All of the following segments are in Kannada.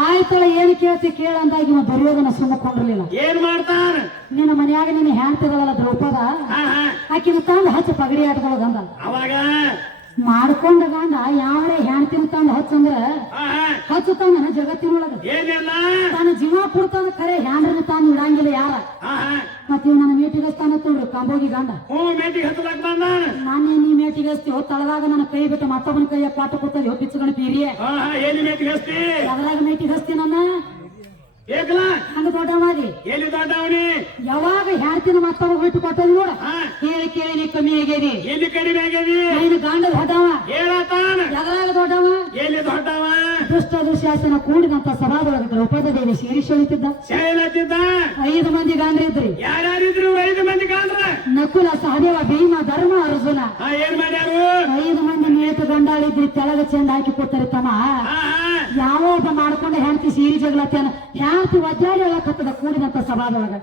ಆಯ್ತಲ್ಲ ಏನ್ ಕೇಳ್ತಿ ಕೇಳಂದಾಗಿ ಇವ ದುರ್ಯೋಧನ ಸುಮ್ಮಕೊಂಡಿರ್ಲಿಲ್ಲ. ಏನ್ ಮಾಡ್ತಾನ? ನಿನ್ನ ಮನ್ಯಾಗ ನಿನ್ನ ಹೆಣ್ತಿದಳಲ್ಲ ದ್ರೌಪದ, ಆಕಿನ ತಂದ ಹಚ್ಚ ಪಗಡಿ ಆಟದೊಳಗ ಅಂದ. ಅವಾಗ ಮಾಡ್ಕೊಂಡ ಗಂಡ ಯಾವರೇ ಹೆಣ್ತಿನ ತಂದ ಹಚ್ಚಂದ್ರ ಹಚ್ಚುತ್ತಾನ ಜಗತ್ತಿನೊಳಗ. ಏನಿಲ್ಲ ತಾನ ಜೀವ ಕೊಡ್ತಾನ ಖರೆ ಹ್ಯಾಂಡ್ರನ್ನ ತಾನು ಇಡಂಗಿಲ್ಲ ಯಾರ. ಮತ್ ಇವ್ ನನ್ನ ಮೇಟಿಗೆ ಹಚ್ತಾನ ತೊಳ್ರಿ ಕಾಂಬೋಗಿ ಗಂಡ. ಮೇಟಿಗೆ ಹತ್ತಲಾಕ ಬಂದ. ನಾನೇ ನೀ ಮೇಟಿಗೆ ಹಚ್ತಿ ತಳದಾಗ ನನ್ನ ಕೈ ಬಿಟ್ಟು ಮತ್ತೊಬ್ಬನ ಕೈಯ ಪಾಠ ಕೊಡ್ತದೆ ಪಿಚ್ಚಗಣ ಪೀರಿಯೇ. ಎಲ್ಲಿ ಮೇಟಿಗೆ ಹಚ್ತಿ? ಎದ್ರಾಗ ಮೇಟಿಗೆ ಹಚ್ತಿ ನನ್ನ ಏಕಲ ಹಂಗ ದೊಡ್ಡವಾದಿ. ಎಲ್ಲಿ ದೊಡ್ಡವನಿ? ಯಾವಾಗ ಹೇಳ್ತೀನಿ ಮತ್ತೊಬ್ಬ ಬಿಟ್ಟು ಕೊಟ್ಟದ್ ನೋಡ. ಹೇಳಿ ಕೇಳಿ ನೀ ಕಮ್ಮಿ ಆಗ್ಯದಿ. ಎಲ್ಲಿ ಕಡಿಮೆ ಆಗ್ಯದಿ? ನೀನು ಗಂಡ ದೊಡ್ಡವ. ಹೇಳತಾನ ಎದ್ರಾಗ ದೊಡ್ಡವ? ಎಲ್ಲಿ ದೊಡ್ಡವ? ದುಷ್ಟ ದುಶ್ಯಾಸನ ಕೂಡಿದಂತ ಸಭಾದೊಳಗ ದ್ರೌಪದ ದೇವಿ ಶೀರಿಷಳಿತಿದ್ದ. ಶೈಲತ್ತಿದ್ದ 5 ಮಂದಿ ಗಂಡ್ರಿದ್ರಿ. ಯಾರ್ಯಾರಿದ್ರು? 5 ಮಂದಿ ಗಂಡ್ರ. ನಕುಲ ಸಹದೇವ ಭೀಮ ಧರ್ಮ ಅರ್ಜುನ. ಏನ್ ಮಾಡ್ಯಾರು? 5 ಮಂದಿ ನೇತು ಗಂಡಾಳಿದ್ರಿ. ತೆಳಗ ಚೆಂದ ಹಾಕಿ ಕೊಡ್ತಾರೆ ತಮ್ಮ. ಯಾವ ಒಬ್ಬ ಮಾಡ್ಕೊಂಡ ಹೆಂಡತಿ ಸೀರಿ ಜಗಳತ್ತೇನ ಹೆಂಡತಿ ವಜ್ರಾಡಿ ಹೇಳಕತ್ತದ ಕೂಡಿದಂತ ಸಭಾದೊಳಗ.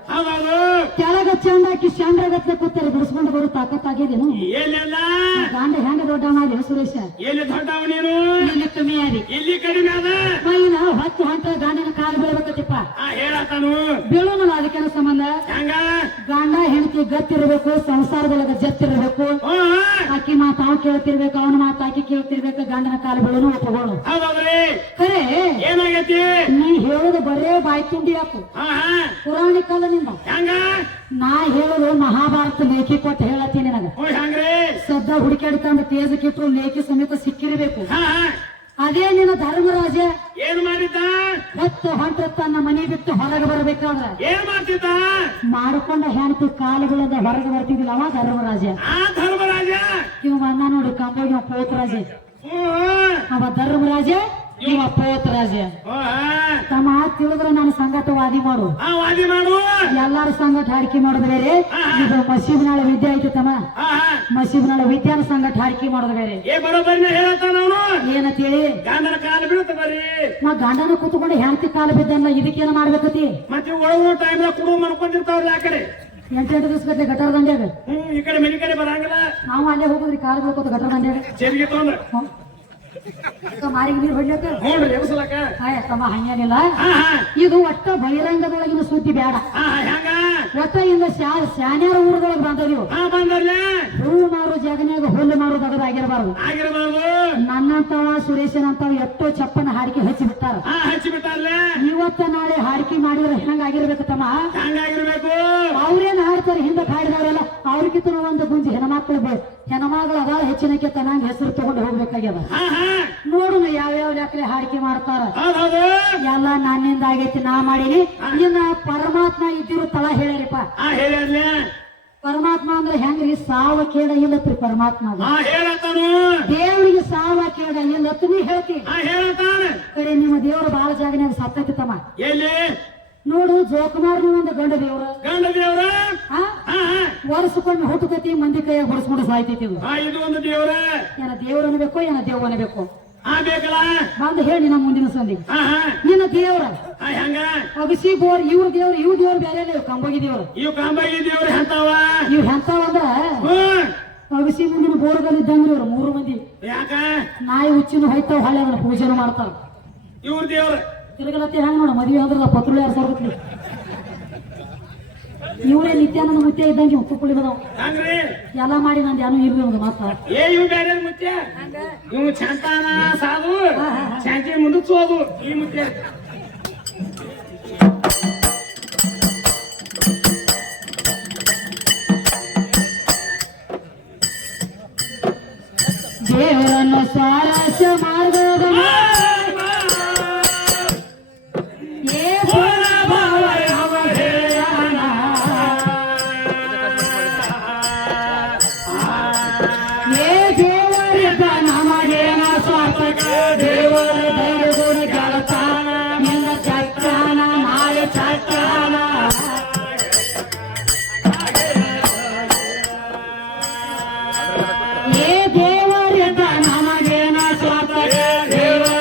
ಕೆಳಗ ಚೆಂದ ಹಾಕಿ ಚಂದ್ರಗತ್ಲೆ ಕೂತಾರೆ ಬಿಡಿಸ್ಕೊಂಡು ಬರು ತಾಕತ್ತಾಗಿದೇನು? ಏನಿಲ್ಲ ಗಂಡ ಹೆಂಗ ದೊಡ್ಡ ಮಾಡಿ ಸುರೇಶ. ಎಲ್ಲಿ ದೊಡ್ಡವ ನೀನು? ಇಲ್ಲಿ ಕಮ್ಮಿ ಆದಿ. ಇಲ್ಲಿ ಕಡಿಮೆ ಅದ. ಮೈನ ಹೊತ್ತು ಹೊಂಟ ಗಂಡನ ಕಾಲು ಬೀಳ್ಬೇಕತ್ತಿಪ್ಪ. ಹೇಳತಾನು ಬೀಳೋನಲ್ಲ ಅದಕ್ಕೇನ ಸಂಬಂಧ? ಹಂಗ ಗಂಡ ಹೆಂಡತಿ ಗತ್ತಿರ್ಬೇಕು, ಸಂಸಾರದೊಳಗ ಜತ್ತಿರ್ಬೇಕು. ಆಕಿ ಮಾತು ಅವ್ ಕೇಳ್ತಿರ್ಬೇಕು, ಅವನ ಮಾತು ಆಕಿ ಕೇಳ್ತಿರ್ಬೇಕು. ಗಂಡನ ಕಾಲು ಬೀಳೋನು ಒಪ್ಪಗೋಣ. ಹೌದೌದ್ರಿ. ಖರೆ ಏನಾಗೈತಿ? ನೀ ಹೇಳುದು ಬರೇ ಬಾಯಿ ತುಂಡಿ ಹಾಕು. ಪುರಾಣಿಕಲ್ಲ ನಿಂದ. ಹಂಗ ನಾ ಹೇಳುದು ಮಹಾಭಾರತ ಲೇಖಿ ಕೊಟ್ಟು ಹೇಳತ್ತೀನಿ ನನಗ. ಹಂಗ್ರಿ ಸದ್ದ ಹುಡುಕಾಡಿತಂದ ತೇಜ ಕಿಟ್ರು ಲೇಖಿ ಸಮೇತ ಸಿಕ್ಕಿರ್ಬೇಕು. ಅದೇ ನಿನ್ನ ಧರ್ಮರಾಜ ಏನ್ ಮಾಡಿದ್ದ? ಹೊತ್ತು ಹೊಂಟ ತನ್ನ ಮನೆ ಬಿಟ್ಟು ಹೊರಗೆ ಬರಬೇಕಾದ್ರ ಏನ್ ಮಾಡ್ತಿದ್ದ? ಮಾಡಿಕೊಂಡ ಹೆಂಡತಿ ಕಾಲುಗಳಿಂದ ಹೊರಗೆ ಬರ್ತಿದ್ದಿಲ್ಲ ಅವ ಧರ್ಮರಾಜ. ಧರ್ಮರಾಜ ಇವ ಬಂದ ನೋಡಿ ಕಂಬೋಗಿ ಅವ ಪೋತರಾಜ. ಅವ ಧರ್ಮರಾಜ, ಇವ ಪೋತರಾಜ. ತಮ್ಮ ತಿಳಿದ್ರ ನಾನು ಸಂಗಟ ವಾದಿ ಮಾಡು. ವಾದಿ ಮಾಡು. ಎಲ್ಲಾರು ಸಂಗಟ ಹಾಡಿಕೆ ಮಾಡೋದು ಬೇರೆ. ಇದು ಮಸೀಬ್ನಾಳ ವಿದ್ಯೆ ಐತಿ ತಮ್ಮ. ಮಸೀಬ್ನಾಳ ವಿದ್ಯಾನ ಸಂಗಟ ಹಾಡಿಕೆ ಮಾಡೋದು ಬೇರೆ. ಏನಂತೇಳಿ ಗಂಡನ ಕಾಲು ಬೀಳ್ತ ಬರೀ. ಗಂಡನ ಕೂತ್ಕೊಂಡು ಹೆಂಡತಿ ಕಾಲು ಬಿದ್ದಲ್ಲ. ಇದಕ್ಕೇನ ಮಾಡ್ಬೇಕತಿ? ಮತ್ತೆ ಒಳಗ ಟೈಮ್ ಕುಡು ಮಾಡ್ಕೊಂಡಿರ್ತಾವ್ರಿ. ಆ ಕಡೆ 8 ದಿವಸ ಗಟ್ಲೆ ಗಟರ ದಂಡ್ಯಾಗ. ಈ ಕಡೆ ಮನೆ ಕಡೆ ಬರಂಗಿಲ್ಲ. ನಾವು ಅಲ್ಲೇ ಹೋಗುದ್ರಿ ಕಾಲು ಬೀಳ್ಕೋತ ಗಟರ ದಂಡ್ಯಾಗ. ಚೆವಿಗೆ ತೊಂದ್ರೆ ಮಾರಿಗೆ ನೀರು ಹೊಡ್ಲಕ್ಕ ತಮ್ಮ ಹಂಗೇನಿಲ್ಲ. ಇದು ಒಟ್ಟ ಬಹಿರಂಗದೊಳಗಿನ ಸುದ್ದಿ ಬೇಡ. ಒಟ್ಟ ಇಂದ ಶಾನ್ಯಾರ ಊರದೊಳಗೆ ಬಂದವು. ಹೂ ಮಾರು ಜಗನ್ಯಾಗ ಹುಲ್ಲು ಮಾರು ದಗದಾಗಿರಬಾರ್ದು. ನನ್ನಂತವ ಸುರೇಶನಂತವ ಎಷ್ಟೋ ಚಪ್ಪನ ಹಾಡಿಕೆ ಹಚ್ಚಿ ಬಿಟ್ಟಾರ. ಇವತ್ತ ನಾಳೆ ಹಾಡಿಕೆ ಮಾಡಿದ್ರೆ ಹೆಂಗಾಗಿರ್ಬೇಕು ತಮ್ಮ? ಅವ್ರೇನ್ ಹಾಡ್ತಾರೆ ಹಿಂದಕ್ಕೆ ಹಾಡಿದವರೆಲ್ಲ ಅವ್ರಿಗಿಂತ ಒಂದು ಗುಂಜಿ ಹೆಣ್ಮಕ್ಳು ಅದಾಳ ಹೆಚ್ಚಿನಕ್ಕೆ ತನಂಗ ಹೆಸರು ತಗೊಂಡು ಹೋಗ್ಬೇಕಾಗ್ಯದ. ನೋಡುನ ಯಾವ್ಯಾವ ಲೆಕ್ಕಲೆ ಹಾಡಿಕೆ ಮಾಡ್ತಾರ. ಎಲ್ಲ ನನ್ನಿಂದ ಆಗೈತಿ, ನಾ ಮಾಡೀನಿ. ಇನ್ನ ಪರಮಾತ್ಮ ಇದ್ದಿರು ತಳ ಹೇಳ್ಯಾರಿಪ್ಪ. ಪರಮಾತ್ಮ ಅಂದ್ರೆ ಹೆಂಗ್ರಿ? ಸಾವ ಕೇಡ ಇಲ್ಲತ್ರಿ ಪರಮಾತ್ಮ. ದೇವರಿಗೆ ಸಾವ ಕೇಡ ಇಲ್ಲತ್ತು ನೀ ಹೇಳ್ತಿ. ಕಡೆ ನಿಮ್ಮ ದೇವರು ಬಾಳ ಜಾಗನ್ಯಾಗ ಸತ್ತೈತಿ ತಮ್ಮ. ನೋಡು ಜೋಕುಮಾರ್ ಒಂದು ಗಂಡ ದೇವ್ರ. ವರ್ಷಕ್ಕೊಮ್ಮೆ ಹುಟ್ಟುಕತಿ ಮಂದಿ ಕೈಯಾಗ ಹೊಡಿಸ್ಕೊಂಡು ಸಾಯ್ತೈತಿ. ಏನ ದೇವ್ರ ಅನ್ಬೇಕು, ಏನ ದೇವ್ ಅನ್ಬೇಕು? ಬಂದು ಹೇಳಿ ನಮ್ಮ ಮುಂದಿನ ಸಂದಿ. ನಿನ್ನ ದೇವ್ರ ಅಗಸಿ ಬೋರ್ ಇವ್ರ ದೇವ್ರ, ಇವ್ ದೇವ್ರ ಬೇರೆ. ಕಂಬೋಗಿ ದೇವ್ರ ಇವ್ ಹೆಂತಾವ ಅಂದ್ರ ಅಗಸಿ ಮುಂದಿನ ಬೋರ್ಗಲ್ಲಿ ಇದ್ದಂಗ್ರಿ ಇವ್ರು 3 ಮಂದಿ. ನಾಯಿ ಹುಚ್ಚಿನ ಹೊಯ್ತಾವ ಹಳ್ಳಿ ಅದನ್ನ ಪೂಜೆನ ಮಾಡ್ತಾರ. ಇವ್ರ ದೇವ್ರ ತಿರುಗಲತ್ತೆ ಹೆಂಗ ನೋಡ ಮದುವೆ ಅಂದ್ರ ಪತ್ರುಳಿ 2,000 ಇವರೇ ನಿತ್ಯಾನಂದ ಮುತ್ಯ ಇದ್ದಂಗೆ ಉಪ್ಪುಳಿ ಬದವ್ ಎಲ್ಲ ಮಾಡಿ ನಂದು ಯಾನು ಇರ್ಲಿ ಮಾತ್ರ. ಇವ್ ಚಂತಾನ ಸಾಧು ಶಾಂತಿ ಮುಂದೋದು ಈ ಮುತ್ಯ. ದೇವರನ್ನು ಸಾರಸ ಮಾರ್ಗದ ದೇವರ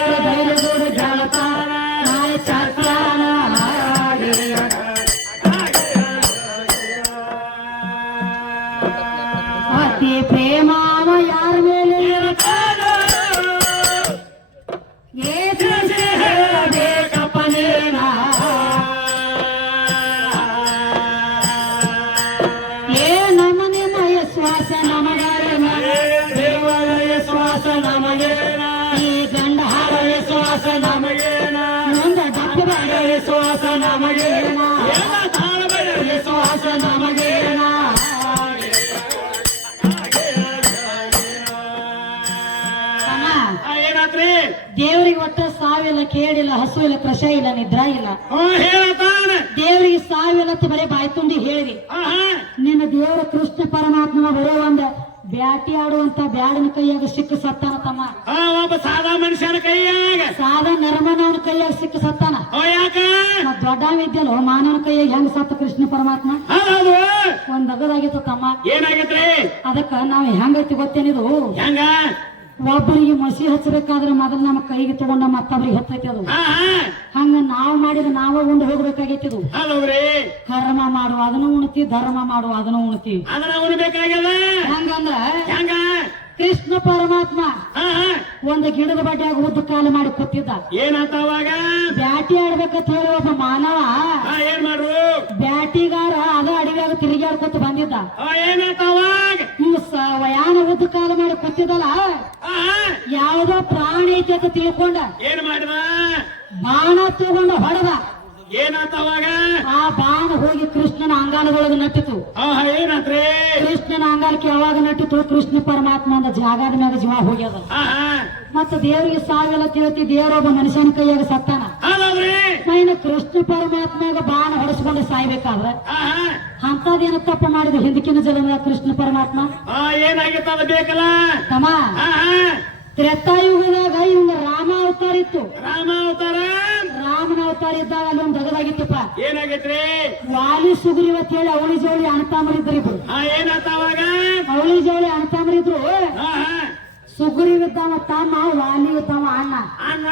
ನಮಗೇನ ನೊಂದ ಡಪ್ಪು ಬಡಲಿ ಶ್ವಾಸ ನಮಗೇನ ಎಲ್ಲ ತಾಳ ಬಡಲಿ ಶ್ವಾಸ ನಮಗೇನ ಏನಾತ್ರಿ ದೇವರಿಗೆ ಒಟ್ಟ ಸಾವಿಲ್ಲ ಕೇಳಿಲ್ಲ ಹಸು ಇಲ್ಲ ಕೃಷ ಇಲ್ಲ ನಿದ್ರಾ ಇಲ್ಲ ಹೇಳತಾನ ದೇವರಿಗೆ ಸಾವಿಲ್ಲ ಅಂತ ಬರೀ ಬಾಯಿ ತುಂಬಿ ಹೇಳಿರಿ ನಿನ್ನ ದೇವರ ಕೃಷ್ಣ ಪರಮಾತ್ಮನ ಬರೋ ಒಂದ ಬ್ಯಾಟಿ ಆಡುವಂತ ಬ್ಯಾಡನ ಕೈಯಾಗ ಸಿಕ್ಕ ಸತ್ತಾನ ತಮ್ಮ ಒಬ್ಬ ಸಾದಾ ಮನುಷ್ಯನ ಕೈಯಾಗ ಸಾದಾ ನರಮನವನ ಕೈಯಾಗ ಸಿಕ್ಕ ಸತ್ತಾನ ಯಾಕ ಮತ್ ದೊಡ್ಡ ವಿದ್ಯಲ್ಲ ಮಾನವನ ಕೈಯಾಗ ಹೆಂಗ್ ಸತ್ತ ಕೃಷ್ಣ ಪರಮಾತ್ಮ ಹೌದು ಒಂದ್ ಅಗದಾಗಿತ್ತು ತಮ್ಮ ಏನಾಗೈತ್ರಿ ಅದಕ್ಕ ನಾವ್ ಹೆಂಗೈತಿ ಗೊತ್ತೇನಿದು ಹೆಂಗ ಒಬ್ಬರಿಗೆ ಮಸಿ ಹಚ್ಚಬೇಕಾದ್ರೆ ಮೊದಲು ನಮ್ಮ ಕೈಗೆ ತಗೊಂಡ ಮತ್ತೊಬ್ರಿಗೆ ಹತ್ತೈತಿ ಅದು ಹಂಗ ನಾವ್ ಮಾಡಿದ ನಾವ ಉಂಡು ಹೋಗ್ಬೇಕಾಗೈತಿ ಇದು ಹೌದ್ರಿ ಕರ್ಮ ಮಾಡು ಅದನ್ನು ಉಣ್ತಿ ಧರ್ಮ ಮಾಡು ಅದನ್ನು ಉಣ್ತಿ ಅದನ್ನ ಉಣ್ಬೇಕಾಗ್ಯದ ಹಂಗಂದ್ರ ಹೆಂಗ ಕೃಷ್ಣ ಪರಮಾತ್ಮ ಒಂದು ಗಿಡದ ಬಡ್ಡಿಯಾಗ ಉದ್ದ ಕಾಲು ಮಾಡಿ ಕೂತಿದ್ದ ಏನಾತ ಅವಾಗ ಬ್ಯಾಟಿ ಆಡ್ಬೇಕಂತ ಹೇಳಿ ಒಬ್ಬ ಮಾನವ ಏನ್ ಮಾಡ್ರು ಬ್ಯಾಟಿಗಾರ ಅದ ಅಡಿವ್ಯಾಗ ತಿರುಗಾಡ್ಕೊತ ಬಂದಿದ್ದ ಏನಾತ ಅವಾಗ ಯಾನ ಉದ್ದ ಕಾಲು ಮಾಡಿ ಕೂತಿದ್ದಲ್ಲ ಯಾವ್ದೋ ಪ್ರಾಣಿ ಐತಿ ಅಂತ ತಿಳ್ಕೊಂಡ ಏನ್ ಮಾಡಿದ ಬಾಣ ತಗೊಂಡ ಹೊಡೆದ ಏನಾತ ಅವಾಗ ಆ ಬಾಣ ಹೋಗಿ ಕೃಷ್ಣನ ಅಂಗಾಲದೊಳಗೆ ನಟ್ಟಿತು ಏನಾತ್ರಿ ಕೃಷ್ಣನ ಅಂಗಾಲಕ್ಕೆ ಯಾವಾಗ ನಟ್ಟಿತು ಕೃಷ್ಣ ಪರಮಾತ್ಮ ಅಂದ ಜಾಗದ ಮ್ಯಾಗ ಜೀವ ಹೋಗ್ಯದ ಮತ್ತ ದೇವರಿಗೆ ಸಾವಿಲ್ಲ ತಿಳ್ತಿ ದೇವರೊಬ್ಬ ಮನುಷ್ಯನ ಕೈಯಾಗ ಸತ್ತಾನ ಮೈನ ಕೃಷ್ಣ ಪರಮಾತ್ಮಗ ಬಾಣ ಹೊಡೆಸ್ಕೊಂಡು ಸಾಯ್ಬೇಕಾದ್ರ ಅಂತದೇನ ತಪ್ಪ ಮಾಡಿದ ಹಿಂದಕಿನ ಜಲದ ಕೃಷ್ಣ ಪರಮಾತ್ಮ ಏನಾಗಿತ್ತ ಅದ ಬೇಕಲ್ಲ ತಮ್ಮ ತ್ರೇತಾಯುಗದಾಗ ಇವಂಗ ರಾಮ ಅವತಾರ ಇತ್ತು ರಾಮನ ಅವತಾರ ಇದ್ದಾಗ ಅಲ್ಲಿ ಒಂದ್ ದಗದಾಗಿತ್ತಪ್ಪ ಏನಾಗೈತ್ರಿ ವಾಲಿ ಸುಗ್ರೀವ ಅಂತ ಹೇಳಿ ಅವಳಿ ಜವಳಿ ಅಣತಾಮರಿದ್ರು ಇಬ್ರು ಏನಾತ ಅವಾಗ ಅವಳಿ ಜವಳಿ ಅಣತಾಮರಿದ್ರು ಸುಗ್ರೀವ ಇದ್ದಾವ ತಮ್ಮ ವಾಲಿ ಇದ್ದಾವ ಅಣ್ಣ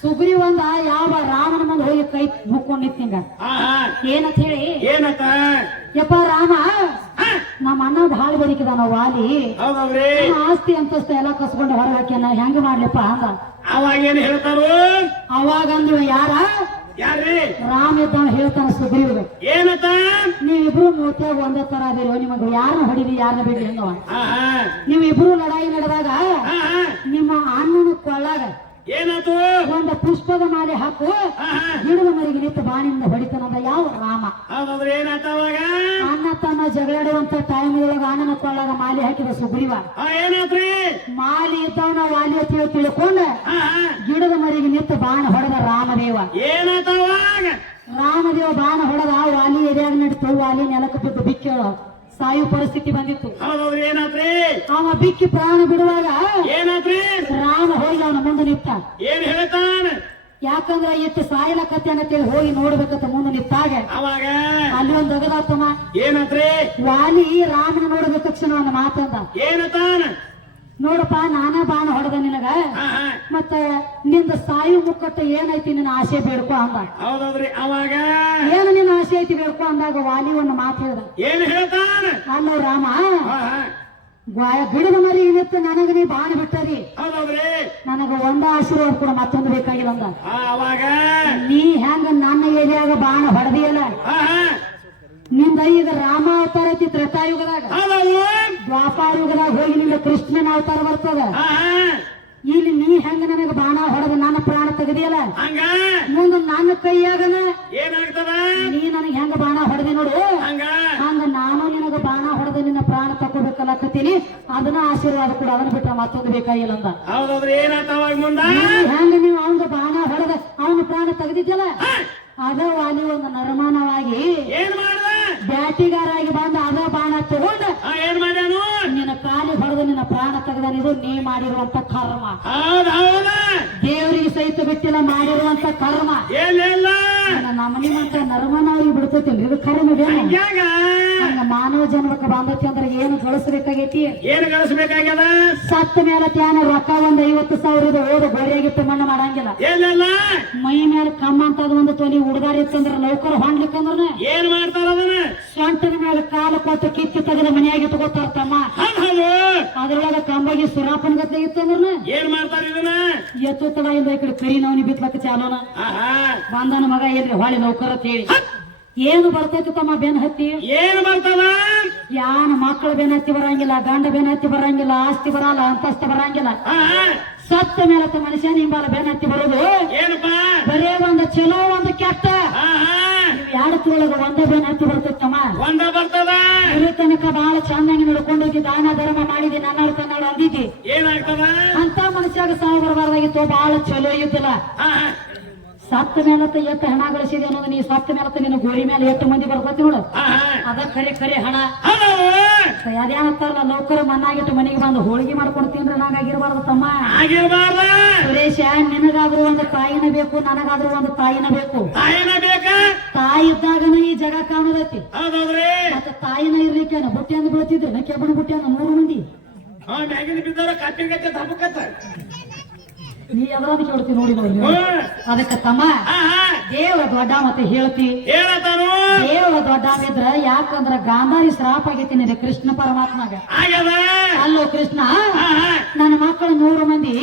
ಸುಗ್ರೀವ ಅಂದ ಯಾವ ರಾಮನ ಮುಂದೆ ಹೋಗಿ ಕೈ ಮುಕ್ಕೊಂಡ್ ನಿಂತಿಂಗ ಏನಂತ ಹೇಳಿ ಏನತ್ತ ಯಪ್ಪ ರಾಮ ನಮ್ಮ ಅಣ್ಣ ಭಾಳ ಬದುಕಿದಾನ ವಾಲಿ ಆಸ್ತಿ ಅಂತಸ್ತ ಎಲ್ಲ ಕಸ್ಕೊಂಡು ಹೊರ ಹಾಕ್ಯಾನ ಹೆಂಗ ಮಾಡ್ಲಿಪ್ಪ ಅಂದ ಅವಾಗ ಏನ್ ಹೇಳ್ತಾರು ಅವಾಗ ಅಂದ್ರು ಯಾರ್ರಿ ರಾಮ ಇದ್ದಾವ ಹೇಳ್ತಾನ ಸುಗ್ರೀವ್ರು ಏನತ್ತ ನೀವಿಬ್ರು ಮೂರ್ತಿಯಾಗ ಒಂದೇ ತರ ಅದಿರೋ ನಿಮಗ ಯಾರನ್ನ ಹೊಡಿರಿ ಯಾರನ್ನ ಬಿಡ್ರಿ ಅಂದವ ನೀವಿಬ್ರು ಲಡಾಯಿ ನಡೆದಾಗ ನಿಮ್ಮ ಅಣ್ಣನ ಕೊಳ್ಳಾಗ ಏನಾಯ್ತು ಒಂದು ಪುಷ್ಪದ ಮಾಲೆ ಹಾಕು ಗಿಡದ ಮರಿಗೆ ನಿಂತು ಬಾಣಿಂದ ಹೊಡಿತಾನಂದ ಯಾವ ರಾಮ ಏನಾಯ್ತ ಅವಾಗ ಅಣ್ಣ ತಮ್ಮ ಜಗಳಾಡುವಂತ ಟೈಮ್ದೊಳಗ ಅಣ್ಣನ ಕೊಳ್ಳಾಗ ಮಾಲೆ ಹಾಕಿದ ಸುಗ್ರೀವ ಏನಾತ್ರಿ ಮಾಲಿ ಇದ್ದವನ ವಾಲಿ ತಿಳ್ಕೊಂಡ ಗಿಡದ ಮರಿಗೆ ನಿಂತು ಬಾಣ ಹೊಡೆದ ರಾಮದೇವ ಏನಾಯ್ತ ಅವಾಗ ರಾಮದೇವ ಬಾಣ ಹೊಡೆದ ವಾಲಿ ಎದೆಯಾಗ ನಡಿತು ವಾಲಿ ನೆಲಕ್ಕೆ ಬಿದ್ದು ಬಿಕ್ಕೇಳ ಸಾಯು ಪರಿಸ್ಥಿತಿ ಬಂದಿತ್ತು ಏನಾತ್ರಿ ಅವ ಬಿಕ್ಕಿ ಪ್ರಾಣ ಬಿಡುವಾಗ ಏನಾತ್ರಿ ರಾಮ ಹೋಗಿ ಅವನ ಮುಂದೆ ನಿಂತ ಏನ್ ಹೇಳ್ತಾನ ಯಾಕಂದ್ರ ಎಷ್ಟು ಸಾಯಲಕತ್ತೆ ಅಂತೇಳಿ ಹೋಗಿ ನೋಡ್ಬೇಕಂತ ಮುಂದೆ ನಿಂತಾಗ ಅವಾಗ ಅಲ್ಲಿ ಒಂದ್ ದಗದಾತಮ್ಮ ಏನಾತ್ರಿ ವಾಲಿ ರಾಮನ ನೋಡಿದ ತಕ್ಷಣ ಒಂದು ಮಾತಂದ ಏನತಾನ ನೋಡಪ್ಪ ನಾನ ಬಾಣ ಹೊಡೆದ ನಿನಗ ಮತ್ತ ನಿಂದ ಸಾಯು ಮುಕ್ಕಟ್ಟ ಏನೈತಿ ನಿನ್ನ ಆಸೆ ಬೇಡ್ಕೊ ಅಂದ ಹೌದೌದ್ರಿ ಅವಾಗ ಏನು ನಿನ್ನ ಆಸೆ ಐತಿ ಬೇಡ್ಕೊ ಅಂದಾಗ ವಾಲಿ ಒಂದು ಮಾತು ಹೇಳ್ದ ಏನ್ ಹೇಳ್ತಾನ ಅಲ್ಲ ರಾಮ ಗಿಡದ ಮರಿಗೆ ನಿಂತು ನನಗ ನೀ ಬಾಣ ಬಿಟ್ಟರಿ ಹೌದೌದ್ರಿ ನನಗ ಒಂದ ಆಶೀರ್ವಾದ ಕೂಡ ಮತ್ತೊಂದು ಬೇಕಾಗಿಲ್ಲ ಅಂದ ಅವಾಗ ನೀ ಹೆಂಗ ನನ್ನ ಏರಿಯಾಗ ಬಾಣ ಹೊಡೆದಿಯಲ್ಲ ನಿಂದ ಈಗ ರಾಮ ಅವತಾರ ಐತಿ ತ್ರೇತಾಯುಗದಾಗ ದ್ವಾಪಾರ ಯುಗದಾಗ ಹೋಗಿ ನಿಂದ ಕೃಷ್ಣನ ಅವತಾರ ಬರ್ತದ ಇಲ್ಲಿ ನೀ ಹೆಂಗ ನನಗ ಬಾಣ ಹೊಡೆದ ನನ್ನ ಪ್ರಾಣ ತೆಗದಿಯಲ್ಲ ಮುಂದ ನನ್ನ ಕೈಯಾಗನ ಏನಾಗ್ತದ ನೀ ನನಗ ಹೆಂಗ ಬಾಣ ಹೊಡೆದಿ ನೋಡು ಹಂಗ ನಾನು ನಿನಗ ಬಾಣ ಹೊಡೆದ ನಿನ್ನ ಪ್ರಾಣ ತಕೋಬೇಕಲ್ಲಕತ್ತೀನಿ ಅದನ್ನ ಆಶೀರ್ವಾದ ಕೂಡ ಅದನ್ನ ಬಿಟ್ಟ ಮತ್ತೊಂದು ಬೇಕಾಗಿಲ್ಲ ಅಂದ ಹೌದೌದ್ರಿ ಏನಾಗ್ತಾವ ಮುಂದ ಹೆಂಗ ನೀವು ಅವನ ಬಾಣ ಹೊಡೆದ ಅವನ ಪ್ರಾಣ ತೆಗೆದಿದ್ದಲ್ಲ ಅದ ವಾಲಿ ಒಂದು ನರಮಾನವಾಗಿ ಏನ್ ಮಾಡ್ದ ಬ್ಯಾಟಿಗಾರಾಗಿ ಬಂದ ಅದ ಬಾಣ ತಗೊಂಡ ಏನ್ ಮಾಡ್ಯಾನು ನಿನ್ನ ಕಾಲಿ ಹೊಡೆದ ನಿನ್ನ ಪ್ರಾಣ ತೆಗೆದ ಇದು ನೀ ಮಾಡಿರುವಂತ ಕರ್ಮ ದೇವರಿಗೆ ಸಹಿತ ಬಿಟ್ಟಿಲ್ಲ ಮಾಡಿರುವಂತ ಕರ್ಮ ನಮ್ಮನಿ ಮತ್ತ ನರಮನವ್ರಿಗೆ ಬಿಡ್ತೈತಿಲ್ಲ ಇದು ಕರ್ಮ ಹಂಗ ಮಾನವ ಜನ್ಮಕ್ಕೆ ಬಂದೈತಿ ಅಂದ್ರೆ ಏನು ಗಳಿಸಬೇಕಾಗೈತಿ ಏನು ಗಳಿಸಬೇಕಾಗ್ಯದ ಸತ್ತ ಮೇಲೆ ತ್ಯಾನ ರೊಕ್ಕ ಒಂದ್ 50,000 ಓದ ಗೋರಿಯಾಗಿಟ್ಟು ಮಣ್ಣ ಮಾಡಂಗಿಲ್ಲ ಮೈ ಮೇಲೆ ಕಮ್ಮ ಅಂತ ಒಂದು ತೊಲಿ ಹುಡುಗಾರಿ ಇತ್ತಂದ್ರ ಲೌಕರ್ ಹೊಂಡ್ಲಿಕ್ಕಂದ್ರ ಏನ್ ಮಾಡ್ತಾರ ಅದನ್ನ ಸೊಂಟದ ಮೇಲೆ ಕಾಲು ಕೊಟ್ಟು ಕಿತ್ತಿ ತೆಗೆದ ಮನೆಯಾಗಿ ಇಟ್ಕೋತಾರ ತಮ್ಮ ಅದ್ರೊಳಗ ಕಂಬಗಿ ಸುರಾಪನ ಗದ್ದೆ ಇತ್ತಂದ್ರ ಏನ್ ಮಾಡ್ತಾರ ಇದನ್ನ ಎತ್ತು ತಡ ಇಂದ ಈ ಕಡೆ ಕರಿ ನವನಿ ಬಿತ್ಲಕ್ಕ ಚಾಲೋನ ಬಂದನ ಮಗ ಎಲ್ರಿ ಹೊಳಿ ಲೌಕರ್ ಅಂತ ಹೇಳಿ ಏನು ಬರ್ತೈತಿ ತಮ್ಮ ಬೆನ್ ಹತ್ತಿ ಏನ್ ಬರ್ತದ ಯಾನ ಮಕ್ಕಳ ಬೆನ್ ಹತ್ತಿ ಬರಂಗಿಲ್ಲ ಗಂಡ ಬೆನ್ ಹತ್ತಿ ಬರಂಗಿಲ್ಲ ಆಸ್ತಿ ಬರಲ್ಲ ಅಂತಸ್ತಿ ಬರಂಗಿಲ್ಲ ಸತ್ತ ಮೇಲತ್ತ ಮನುಷ್ಯ ನಿಂಬಾಲ ಬೆನ್ ಹತ್ತಿ ಬರೋದು ಏನಪ್ಪಾ ಬರೇ ಒಂದು ಚಲೋ ಒಂದು ಕೆಟ್ಟ ಯಾಡತ್ರೊಳಗ ಒಂದ ಬೆನ್ ಹತ್ತಿ ಬರ್ತೈತಮ್ಮ ಒಂದ ಬರ್ತದ ಇಲ್ಲಿ ತನಕ ಬಹಳ ಚಂದಾಗಿ ನೋಡ್ಕೊಂಡೋಗಿ ದಾನ ಧರ್ಮ ಮಾಡಿದಿ ನನ್ನಾಳು ಕನ್ನಡ ಅಂದಿದ್ದಿ ಏನಾಗ್ತದ ಅಂತ ಮನುಷ್ಯಾಗ ಸಾವು ಬರಬಾರ್ದಾಗಿತ್ತು ಬಹಳ ಚಲೋ ಇದ್ದಲ್ಲ ಸತ್ತ ಮೇಲತ್ತ ಎಷ್ಟು ಹಣ ಗಳಿಸಿದೆ ಅನ್ನೋದು ನೀ ಸತ್ತ ಮೇಲತ್ತ ನಿನ್ನ ಗೋರಿ ಮೇಲೆ ಎಷ್ಟು ಮಂದಿ ಬರ್ಕೋತಿ ನೋಡು ಅದ ಖರೆ ಖರೆ ಹಣ ಅದೇನಂತಾರಲ್ಲ ನೌಕರ ಮನ್ನಾಗಿಟ್ಟು ಮನೆಗೆ ಬಂದು ಹೋಳಿಗೆ ಮಾಡ್ಕೊಂಡು ತಿಂದ್ರೆ ನಂಗಾಗಿರ್ಬಾರ್ದು ತಮ್ಮ ಸುರೇಶ ನಿನಗಾದ್ರೂ ಒಂದು ತಾಯಿನ ಬೇಕು ನನಗಾದ್ರೂ ಒಂದು ತಾಯಿನ ಬೇಕು ತಾಯಿ ಇದ್ದಾಗನ ಈ ಜಗ ಕಾಣೋದೈತಿ ಮತ್ತೆ ತಾಯಿನ ಇರ್ಲಿಕ್ಕೇನ ಬುಟ್ಟಿ ಅಂದ್ ಬೀಳ್ತಿದ್ರು ಕೆಬ್ಬಣ ಬುಟ್ಟಿ ಅಂದ 3 ಮಂದಿ ನೀ ಎದ್ರಾದ ಕೇಳ್ತಿ ನೋಡಿ ಅದಕ್ಕೆ ತಮ್ಮ ದೇವ ದೊಡ್ಡ ಮತ್ತೆ ಹೇಳ್ತಿ ದೇವ ದೊಡ್ಡ ಇದ್ರ ಯಾಕಂದ್ರ ಗಾಂಧಾರಿ ಶ್ರಾಪ ಆಗೈತಿ ನಿನ್ನ ಕೃಷ್ಣ ಪರಮಾತ್ಮಗ ಅಲ್ಲೋ ಕೃಷ್ಣ ನನ್ನ ಮಕ್ಕಳು 100 ಮಂದಿ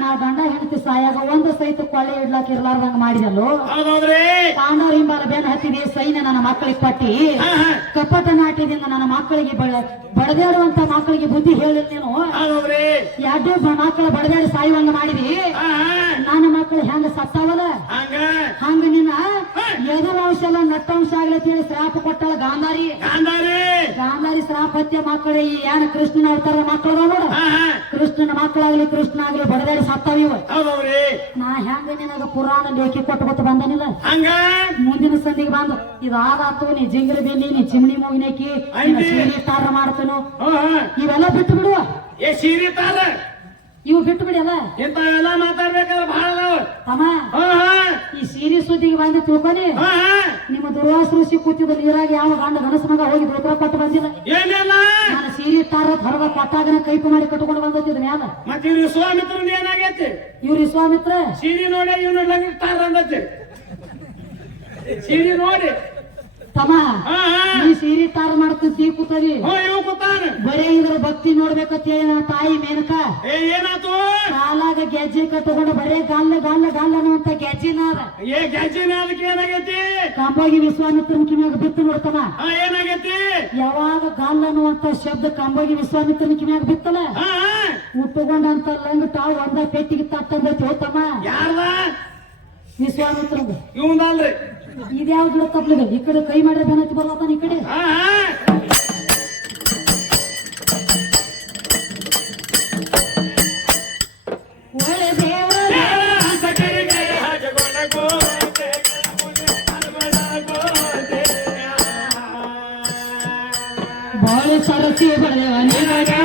ನಾ ಗಂಡ ಹೆಂಡತಿ ಸಾಯಾಗ ಒಂದು ಸಹಿತ ಕೊಳ್ಳೆ ಇಡ್ಲಾಕ ಇರ್ಲಾರ್ದಂಗ ಮಾಡಿದಲ್ಲೋ ಪಾಂಡವ್ರ ಹಿಂಬಾಲ ಬೆನ್ ಹತ್ತಿದೆ ಸೈನ್ಯ ನನ್ನ ಮಕ್ಕಳಿಗೆ ಪಟ್ಟಿ ಕಪಟ ನಾಟ್ಯದಿಂದ ನನ್ನ ಮಕ್ಕಳಿಗೆ ಬಡದಾಡುವಂತ ಮಕ್ಕಳಿಗೆ ಬುದ್ಧಿ ಹೇಳಿಲ್ಲ ನೀನು ಎರಡು ಮಕ್ಕಳ ಬಡದಾಡಿ ಸಾಯುವಂಗ ಮಾಡಿದಿ ನನ್ನ ಮಕ್ಕಳು ಹೆಂಗ ಸತ್ತಾವಲ್ಲ ಹಂಗ ನಿನ್ನ ಎದುರಂಶ ಎಲ್ಲ ನಟ್ಟಂಶ ಆಗ್ಲತಿ ಹೇಳಿ ಶ್ರಾಪ ಕೊಟ್ಟಾಳ ಗಾಂಧಾರಿ ಶ್ರಾಪ ಹತ್ಯೆ ಮಕ್ಕಳು ಈ ಏನ ಕೃಷ್ಣನ ಅವತಾರ ಮಕ್ಕಳು ನೋಡ ಕೃಷ್ಣನ ಮಕ್ಕಳಾಗ್ಲಿ ಕೃಷ್ಣ ಆಗ್ಲಿ ಬಡದಾಡಿ ಸತ್ತಾವ ಇವ ನಾ ಹೆಂಗ ನಿನಗ ಪುರಾಣ ಲೇಖಿ ಕೊಟ್ಟು ಬಂದನಿಲ್ಲ ಮುಂದಿನ ಸಂದಿಗೆ ಬಂದು ಇದಾದಾತು ನೀ ಜಿಂಗರ ಬೆಲ್ಲಿ ನೀ ಚಿಮಣಿ ಮೂಗಿನಾಕಿ ಸೀರೆ ತಾರ ಮಾಡ್ತನು ಇವೆಲ್ಲ ಬಿಟ್ಟು ಬಿಡುವ ಸೀರೆ ತಾರ ಇವು ಬಿಟ್ಟು ಬಿಡಲ್ಲ ಇಂಥವೆಲ್ಲ ಮಾತಾಡ್ಬೇಕಾದ್ರೆ ಬಹಳ ತಮ್ಮ ಈ ಸೀರೆ ಸುದ್ದಿಗೆ ಬಂದು ತಿಳ್ಕೊನಿ ನಿಮ್ಮ ದುರ್ವಾಸ ಋಷಿ ಕೂತಿದ ನೀರಾಗಿ ಯಾವ ಗಂಡ ಗನಸ ಮಗ ಹೋಗಿ ದೋತ್ರ ಕೊಟ್ಟು ಬಂದಿಲ್ಲ ನಾನು ಸೀರೆ ತಾರ ಹೊರಗ ಕೊಟ್ಟಾಗನ ಕೈಪು ಮಾಡಿ ಕಟ್ಕೊಂಡು ಬಂದಿದ್ದ ಮ್ಯಾಲ ಮತ್ತೆ ಇವ್ರು ವಿಶ್ವಾಮಿತ್ರ ಏನಾಗೈತಿ ಇವ್ರು ವಿಶ್ವಾಮಿತ್ರ ಸೀರೆ ನೋಡಿ ಇವ್ನ ಲಂಗ ತಾರ ಅಂದತಿ ಸೀರೆ ನೋಡಿ ತಮ್ಮ ಈ ಸೀರೆ ತಾರ ಮಾಡ್ತೀ ಕೂತರಿ ಬರೇ ಇದ್ರ ಭಕ್ತಿ ನೋಡ್ಬೇಕಂತ ನನ್ನ ತಾಯಿ ಮೇನಕ ಏನಾತು ಕಾಲಾಗ ಗೆಜ್ಜೆ ಕಟ್ಟಕೊಂಡು ಬರೇ ಗಾಲ್ಲ ಗಾಲ್ಲ ಗಾಲ್ಲ ಅನ್ನುವಂತ ಗೆಜ್ಜಿನಾದ ಏನಾಗೈತಿ ಕಂಬಾಗಿ ವಿಶ್ವಾಮಿತ್ರನ ಕಿವಿಯಾಗ ಬಿತ್ತು ನೋಡ್ತಮ್ಮ ಏನಾಗೈತಿ ಯಾವಾಗ ಗಾಲ್ಲ ಅನ್ನುವಂತ ಶಬ್ದ ಕಂಬಾಗಿ ವಿಶ್ವಾಮಿತ್ರನ ಕಿವಿಯಾಗ ಬಿತ್ತಲ್ಲ ಉಟ್ಟುಕೊಂಡಂತ ಲಂಗಟ ಒಂದ ಪೆಟ್ಟಿಗೆ ತಟ್ಟಂದೈತಿ ಹೋತಮ್ಮ ಯಾರ ವಿಶ್ವಾಮಿತ್ರದ ಇವಂದಲ್ರಿ ಇದ್ಯಾವ್ದು ತಪ್ಪಲಿದೆ ಈ ಕಡೆ ಕೈ ಮಾಡಿದ್ರೆ ಬೆನತಿ ಬರ್ಲತ್ತಾನ ಈ ಕಡೆ ಬಾಳೆ ಸರಸಿ ಬಡದೇವ